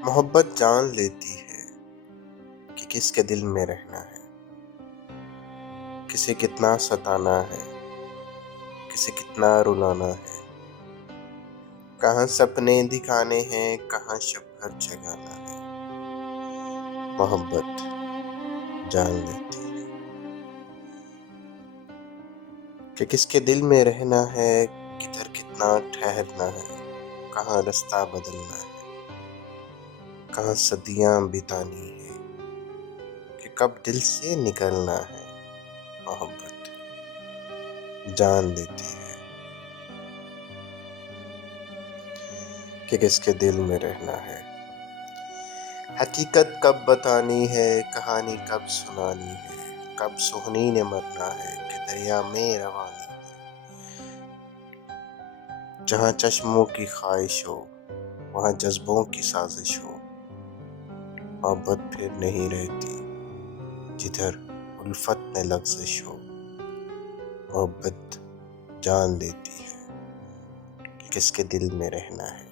محبت جان لیتی ہے کہ کس کے دل میں رہنا ہے، کسے کتنا ستانا ہے، کسے کتنا رلانا ہے، کہاں سپنے دکھانے ہیں، کہاں شب بھر جگانا ہے۔ محبت جان لیتی ہے کہ کس کے دل میں رہنا ہے، کدھر کتنا ٹھہرنا ہے، کہاں رستہ بدلنا ہے، کہاں صدیاں بتانی ہے، کہ کب دل سے نکلنا ہے۔ محبت جان لیتی ہے کہ کس کے دل میں رہنا ہے، حقیقت کب بتانی ہے، کہانی کب سنانی ہے، کب سہنی نے مرنا ہے کہ دریا میں روانی ہے۔ جہاں چشموں کی خواہش ہو، وہاں جذبوں کی سازش ہو، محبت پھر نہیں رہتی جدھر الفت میں لغزش ہو۔ محبت جان لیتی ہے کہ کس کے دل میں رہنا ہے۔